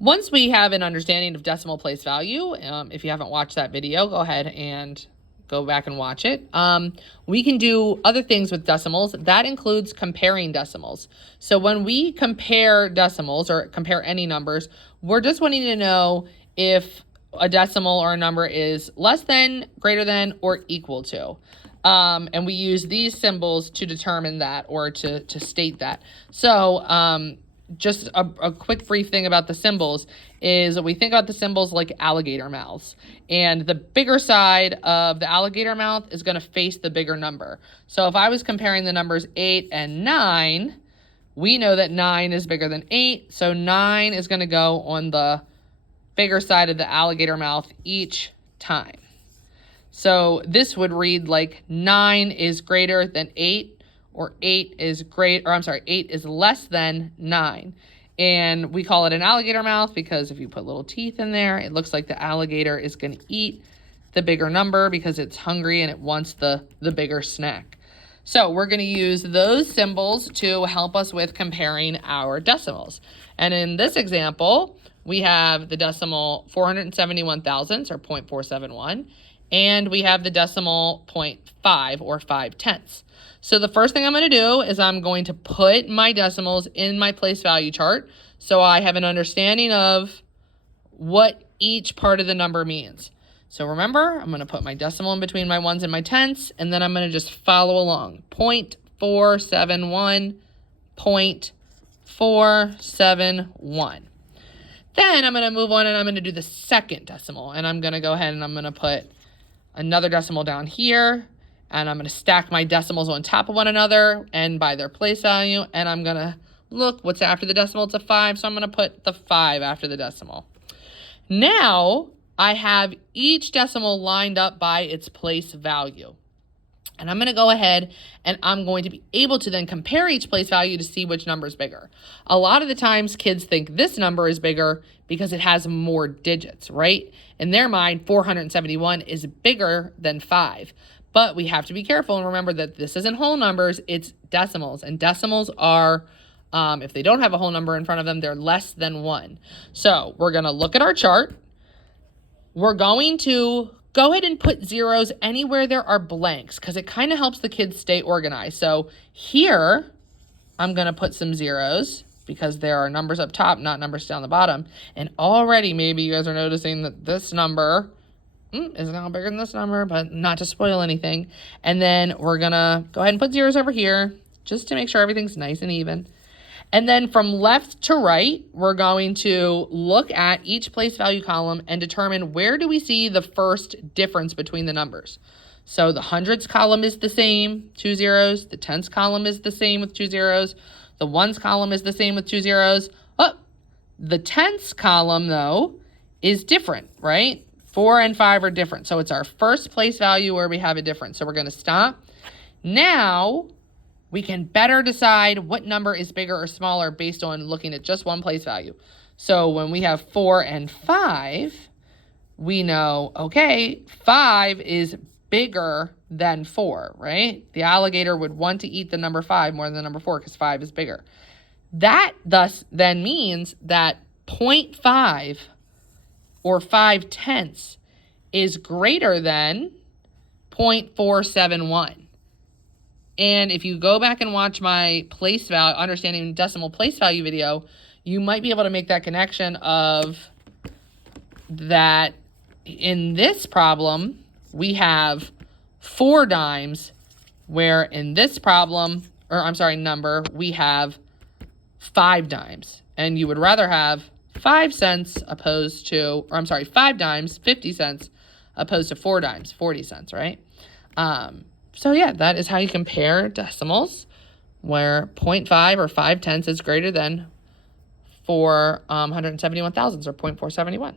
Once we have an understanding of decimal place value, if you haven't watched that video, go ahead and go back and watch it. We can do other things with decimals. That includes comparing decimals. So when we compare decimals or compare any numbers, we're just wanting to know if a decimal or a number is less than, greater than, or equal to. And we use these symbols to determine that or to state that. So just a quick brief thing about the symbols is we think about the symbols like alligator mouths. And the bigger side of the alligator mouth is going to face the bigger number. So if I was comparing the numbers 8 and 9, we know that 9 is bigger than 8. So 9 is going to go on the bigger side of the alligator mouth each time. So this would read like 9 is greater than 8. Or 8 is 8 is less than 9. And we call it an alligator mouth because if you put little teeth in there, it looks like the alligator is going to eat the bigger number because it's hungry and it wants the bigger snack. So we're going to use those symbols to help us with comparing our decimals. And in this example, we have the decimal 471 thousandths or 0.471, and we have the decimal 0.5 or 5/10. So the first thing I'm going to do is I'm going to put my decimals in my place value chart so I have an understanding of what each part of the number means. So remember, I'm going to put my decimal in between my ones and my tenths, and then I'm going to just follow along. 0.471, 0.471. Then I'm going to move on and I'm going to do the second decimal, and I'm going to go ahead and I'm going to put another decimal down here. And I'm going to stack my decimals on top of one another and by their place value. And I'm going to look what's after the decimal. It's a 5. So I'm going to put the 5 after the decimal. Now I have each decimal lined up by its place value. And I'm going to go ahead and I'm going to be able to then compare each place value to see which number is bigger. A lot of the times kids think this number is bigger because it has more digits, right? In their mind, 471 is bigger than 5. But we have to be careful and remember that this isn't whole numbers, it's decimals. And decimals are, if they don't have a whole number in front of them, they're less than 1. So we're going to look at our chart. We're going to go ahead and put zeros anywhere there are blanks because it kind of helps the kids stay organized. So here, I'm going to put some zeros because there are numbers up top, not numbers down the bottom. And already maybe you guys are noticing that this number is now bigger than this number, but not to spoil anything. And then we're going to go ahead and put zeros over here just to make sure everything's nice and even. And then from left to right, we're going to look at each place value column and determine where do we see the first difference between the numbers. So the hundreds column is the same, 2 zeros. The tenths column is the same with 2 zeros. The ones column is the same with 2 zeros. Oh, the tenths column, though, is different, right? 4 and 5 are different. So it's our first place value where we have a difference. So we're going to stop. Now we can better decide what number is bigger or smaller based on looking at just one place value. So when we have 4 and 5, we know, okay, 5 is bigger than 4, right? The alligator would want to eat the number 5 more than the number 4 because 5 is bigger. That thus then means that 0.5 or 5/10 is greater than 0.471. And if you go back and watch my place value, understanding decimal place value video, you might be able to make that connection of that in this problem, we have 4 dimes, where in this problem, number, we have 5 dimes. And you would rather have 5 cents opposed to, 5 dimes, 50 cents, opposed to 4 dimes, 40 cents, right? So yeah, that is how you compare decimals, where 0.5 or 5/10 is greater than 471 thousandths or 0.471.